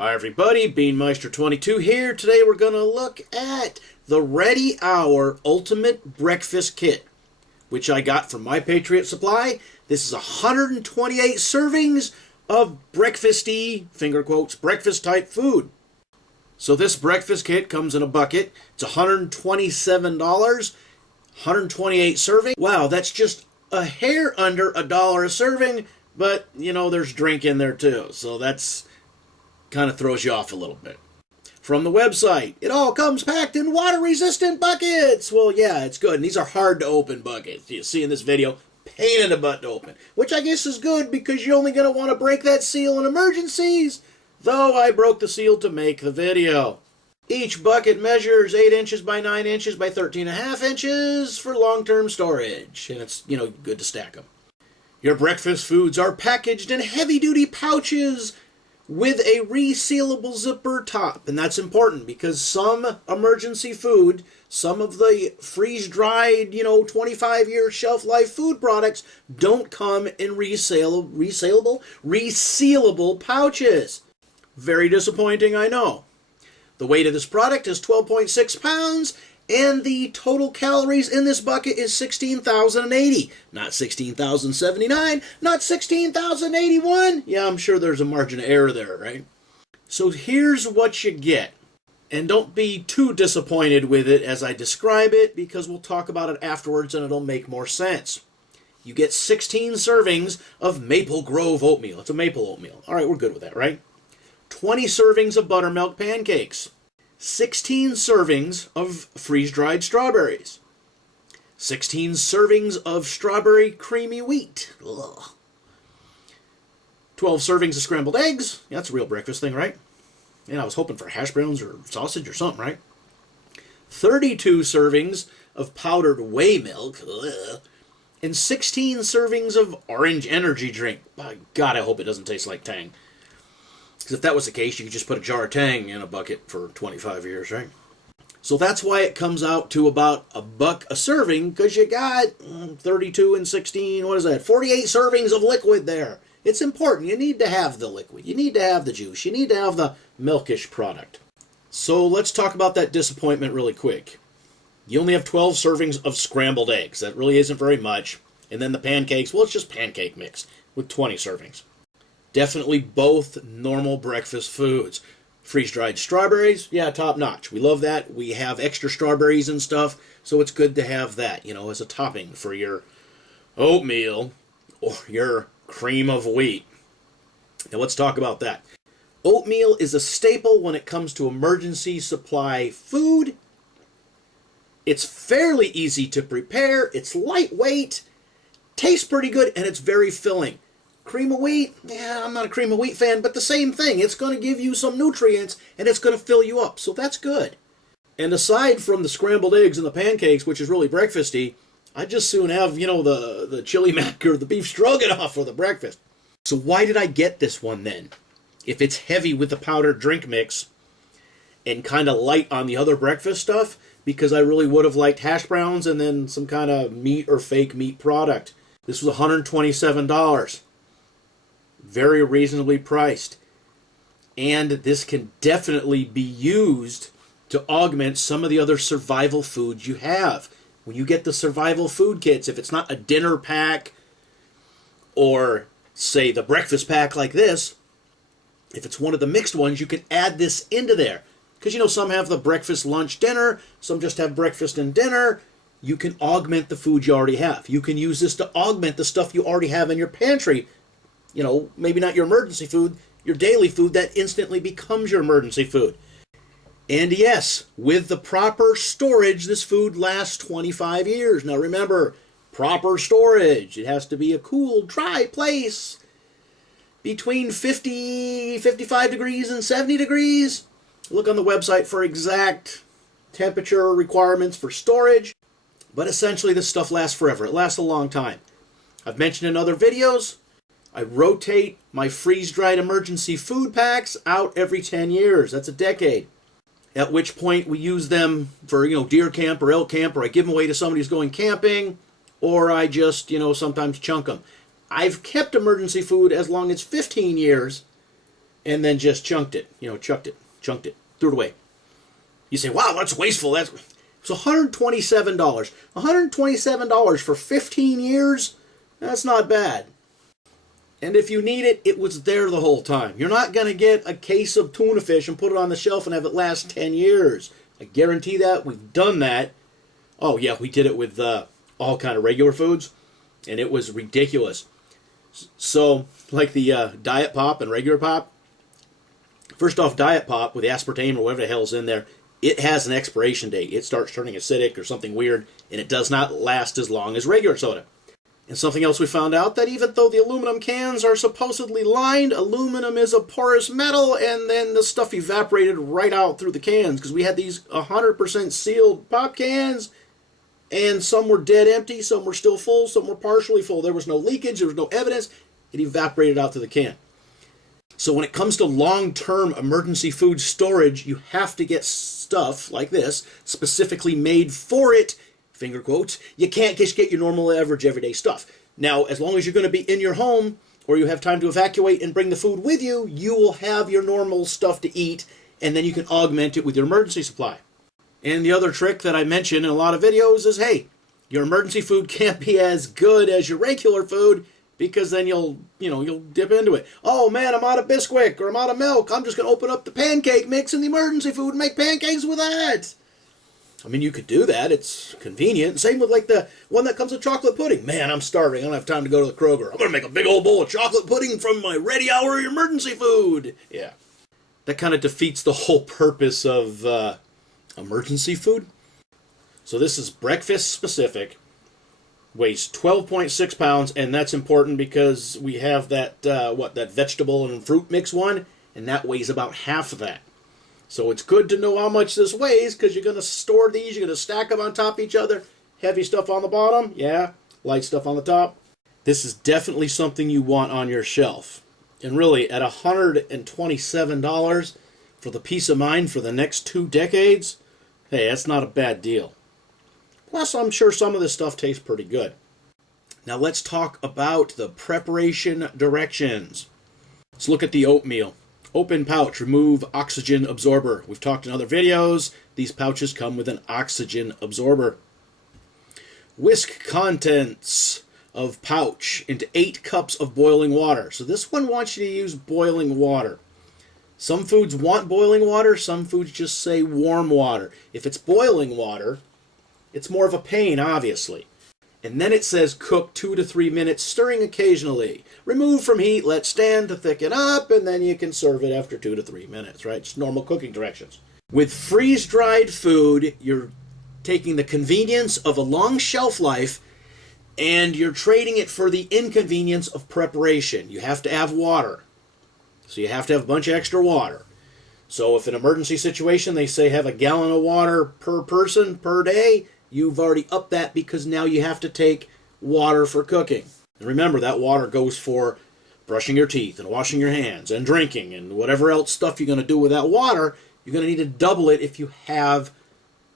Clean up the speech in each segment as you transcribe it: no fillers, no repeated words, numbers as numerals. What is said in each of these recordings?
Hi everybody, Beanmeister22 here. Today we're going to look at the Ready Hour Ultimate Breakfast Kit, which I got from my Patriot supply. This is 128 servings of breakfasty, finger quotes, breakfast type food. So this breakfast kit comes in a bucket. It's $127, 128 servings. Wow, that's just a hair under $1 a serving, but you know, there's drink in there too. So that's kind of throws you off a little bit. From the website, it all comes packed in water-resistant buckets. Well, yeah, it's good. And these are hard to open buckets. You see in this video, pain in the butt to open. Which I guess is good because you're only going to want to break that seal in emergencies. Though I broke the seal to make the video. Each bucket measures 8 inches by 9 inches by 13.5 inches for long-term storage. And it's, good to stack them. Your breakfast foods are packaged in heavy-duty pouches with a resealable zipper top. And that's important because some emergency food, some of the freeze-dried, 25-year shelf life food products don't come in resealable pouches. Very disappointing, I know. The weight of this product is 12.6 pounds, and the total calories in this bucket is 16,080. Not 16,079, not 16,081. Yeah, I'm sure there's a margin of error there, right? So here's what you get. And don't be too disappointed with it as I describe it, because we'll talk about it afterwards and it'll make more sense. You get 16 servings of Maple Grove oatmeal. It's a maple oatmeal. All right, we're good with that, right? 20 servings of buttermilk pancakes. 16 servings of freeze-dried strawberries. 16 servings of strawberry creamy wheat. Ugh. 12 servings of scrambled eggs. Yeah, that's a real breakfast thing, right? Yeah, I was hoping for hash browns or sausage or something, right? 32 servings of powdered whey milk. Ugh. And 16 servings of orange energy drink. By God, I hope it doesn't taste like Tang. Because if that was the case, you could just put a jar of Tang in a bucket for 25 years, right? So that's why it comes out to about $1 a serving, because you got 32 and 16, what is that? 48 servings of liquid there. It's important. You need to have the liquid. You need to have the juice. You need to have the milkish product. So let's talk about that disappointment really quick. You only have 12 servings of scrambled eggs. That really isn't very much. And then the pancakes, well, it's just pancake mix with 20 servings. Definitely both normal breakfast foods. Freeze-dried strawberries, yeah, top notch. We love that. We have extra strawberries and stuff, so it's good to have that, as a topping for your oatmeal or your cream of wheat. Now let's talk about that. Oatmeal is a staple when it comes to emergency supply food. It's fairly easy to prepare. It's lightweight, tastes pretty good, and it's very filling. Cream of wheat, yeah, I'm not a cream of wheat fan, but the same thing. It's going to give you some nutrients, and it's going to fill you up, so that's good. And aside from the scrambled eggs and the pancakes, which is really breakfasty, I'd just soon have, the chili mac or the beef stroganoff for the breakfast. So why did I get this one then? If it's heavy with the powdered drink mix and kind of light on the other breakfast stuff, because I really would have liked hash browns and then some kind of meat or fake meat product. This was $127. Very reasonably priced. And this can definitely be used to augment some of the other survival foods you have. When you get the survival food kits, if it's not a dinner pack or, say, the breakfast pack like this, if it's one of the mixed ones, you can add this into there. Because, some have the breakfast, lunch, dinner. Some just have breakfast and dinner. You can augment the food you already have. You can use this to augment the stuff you already have in your pantry. Maybe not your emergency food, your daily food that instantly becomes your emergency food. And yes, with the proper storage, this food lasts 25 years. Now remember, proper storage. It has to be a cool, dry place between 55 degrees and 70 degrees. Look on the website for exact temperature requirements for storage. But essentially, this stuff lasts forever. It lasts a long time. I've mentioned in other videos, I rotate my freeze-dried emergency food packs out every 10 years. That's a decade. At which point we use them for, deer camp or elk camp, or I give them away to somebody who's going camping, or I just, sometimes chunk them. I've kept emergency food as long as 15 years and then just chunked it, chucked it, threw it away. You say, wow, that's wasteful. It's $127. $127 for 15 years? That's not bad. And if you need it, it was there the whole time. You're not going to get a case of tuna fish and put it on the shelf and have it last 10 years. I guarantee that. We've done that. Oh, yeah, we did it with all kind of regular foods, and it was ridiculous. So, like the Diet Pop and regular Pop, first off, Diet Pop with aspartame or whatever the hell's in there, it has an expiration date. It starts turning acidic or something weird, and it does not last as long as regular soda. And something else we found out, that even though the aluminum cans are supposedly lined, aluminum is a porous metal, and then the stuff evaporated right out through the cans, because we had these 100% sealed pop cans, and some were dead empty, some were still full, some were partially full. There was no leakage, there was no evidence. It evaporated out to the can. So when it comes to long-term emergency food storage, you have to get stuff like this specifically made for it. Finger quotes. You can't just get your normal average everyday stuff. Now, as long as you're going to be in your home or you have time to evacuate and bring the food with you, you will have your normal stuff to eat, and then you can augment it with your emergency supply. And the other trick that I mention in a lot of videos is, hey, your emergency food can't be as good as your regular food, because then you'll dip into it. Oh man, I'm out of Bisquick or I'm out of milk. I'm just going to open up the pancake mix in the emergency food and make pancakes with that. I mean, you could do that. It's convenient. Same with like the one that comes with chocolate pudding. Man, I'm starving. I don't have time to go to the Kroger. I'm going to make a big old bowl of chocolate pudding from my ready hour emergency food. Yeah. That kind of defeats the whole purpose of emergency food. So this is breakfast specific. Weighs 12.6 pounds, and that's important because we have that that vegetable and fruit mix one, and that weighs about half of that. So it's good to know how much this weighs, because you're going to store these, you're going to stack them on top of each other. Heavy stuff on the bottom, yeah. Light stuff on the top. This is definitely something you want on your shelf. And really, at $127 for the peace of mind for the next 2 decades, hey, that's not a bad deal. Plus, I'm sure some of this stuff tastes pretty good. Now let's talk about the preparation directions. Let's look at the oatmeal. Open pouch, remove oxygen absorber. We've talked in other videos. These pouches come with an oxygen absorber. Whisk contents of pouch into 8 cups of boiling water. So this one wants you to use boiling water. Some foods want boiling water. Some foods just say warm water. If it's boiling water, it's more of a pain, obviously. And then it says cook 2 to 3 minutes, stirring occasionally. Remove from heat, let stand to thicken up, and then you can serve it after 2 to 3 minutes, right? Just normal cooking directions. With freeze-dried food, you're taking the convenience of a long shelf life, and you're trading it for the inconvenience of preparation. You have to have water. So you have to have a bunch of extra water. So if an emergency situation, they say have a gallon of water per person per day, you've already upped that because now you have to take water for cooking. And remember, that water goes for brushing your teeth and washing your hands and drinking and whatever else stuff you're going to do with that water. You're going to need to double it if you have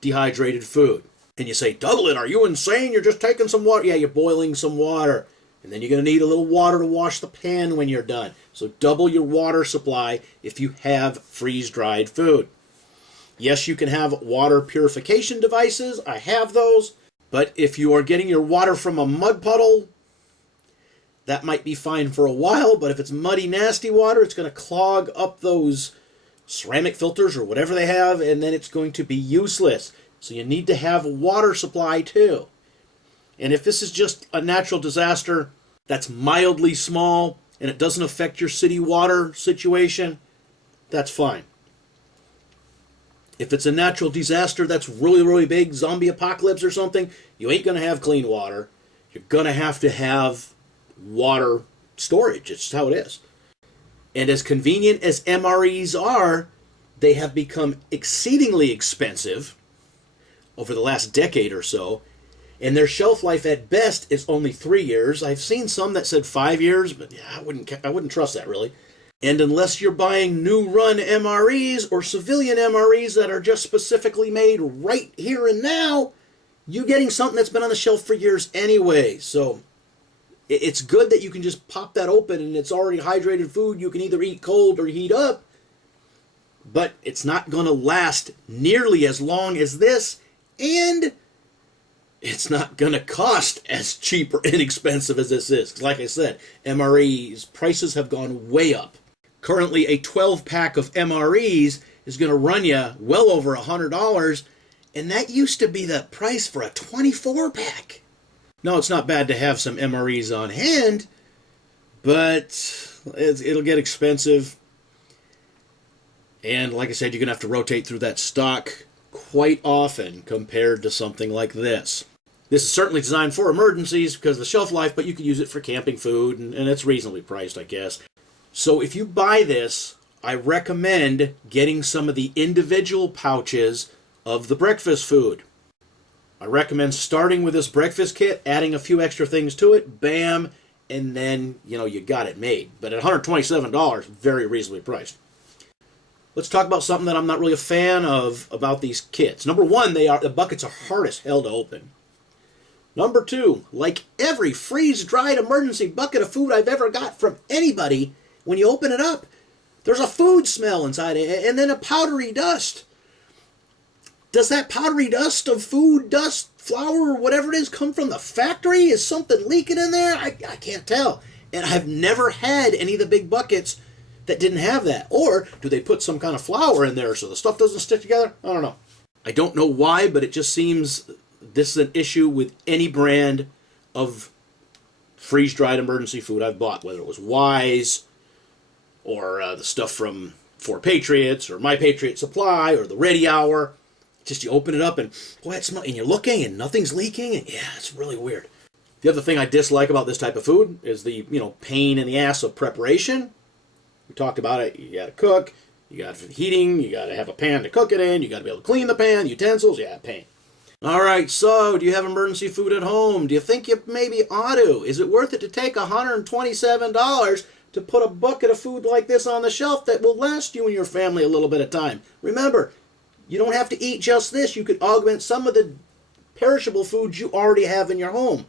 dehydrated food. And you say, double it? Are you insane? You're just taking some water. Yeah, you're boiling some water. And then you're going to need a little water to wash the pan when you're done. So double your water supply if you have freeze-dried food. Yes, you can have water purification devices. I have those. But if you are getting your water from a mud puddle, that might be fine for a while. But if it's muddy, nasty water, it's going to clog up those ceramic filters or whatever they have, and then it's going to be useless. So you need to have a water supply too. And if this is just a natural disaster that's mildly small and it doesn't affect your city water situation, that's fine. If it's a natural disaster that's really, really big, zombie apocalypse or something, you ain't going to have clean water. You're going to have water storage. It's just how it is. And as convenient as MREs are, they have become exceedingly expensive over the last decade or so. And their shelf life at best is only 3 years. I've seen some that said 5 years, but yeah, I wouldn't trust that really. And unless you're buying new run MREs or civilian MREs that are just specifically made right here and now, you're getting something that's been on the shelf for years anyway. So It's good that you can just pop that open and it's already hydrated food you can either eat cold or heat up, but it's not going to last nearly as long as this, and it's not going to cost as cheap or inexpensive as this is. 'Cause like I said, MRE's prices have gone way up. Currently, a 12-pack of MREs is going to run you well over $100, and that used to be the price for a 24-pack. Now, it's not bad to have some MREs on hand, but it'll get expensive. And like I said, you're going to have to rotate through that stock quite often compared to something like this. This is certainly designed for emergencies because of the shelf life, but you can use it for camping food, and it's reasonably priced, I guess. So if you buy this, I recommend getting some of the individual pouches of the breakfast food. I recommend starting with this breakfast kit, adding a few extra things to it, bam, and then, you got it made. But at $127, very reasonably priced. Let's talk about something that I'm not really a fan of about these kits. Number one, the buckets are hard as hell to open. Number two, like every freeze-dried emergency bucket of food I've ever got from anybody, when you open it up, there's a food smell inside it, and then a powdery dust. Does that powdery dust of food, dust, flour, or whatever it is come from the factory? Is something leaking in there? I can't tell. And I've never had any of the big buckets that didn't have that. Or do they put some kind of flour in there so the stuff doesn't stick together? I don't know. I don't know why, but it just seems this is an issue with any brand of freeze-dried emergency food I've bought, whether it was Wise or the stuff from For Patriots or My Patriot Supply or the Ready Hour. Just you open it up and boy, it smells, and you're looking and nothing's leaking, and yeah, it's really weird. The other thing I dislike about this type of food is the pain in the ass of preparation. We talked about it. You got to cook, you got heating, you got to have a pan to cook it in, you got to be able to clean the pan, utensils, yeah, pain. All right, so do you have emergency food at home? Do you think you maybe ought to? Is it worth it to take $127 to put a bucket of food like this on the shelf that will last you and your family a little bit of time? Remember, you don't have to eat just this. You could augment some of the perishable foods you already have in your home.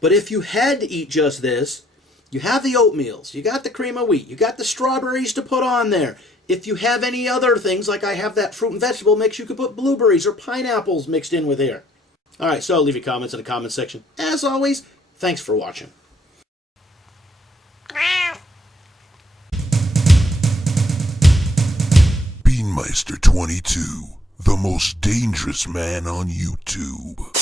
But if you had to eat just this, you have the oatmeals, you got the cream of wheat, you got the strawberries to put on there. If you have any other things, like I have that fruit and vegetable mix, you could put blueberries or pineapples mixed in with here. All right, so leave your comments in the comment section. As always, thanks for watching. Beanmeister 22, the most dangerous man on YouTube.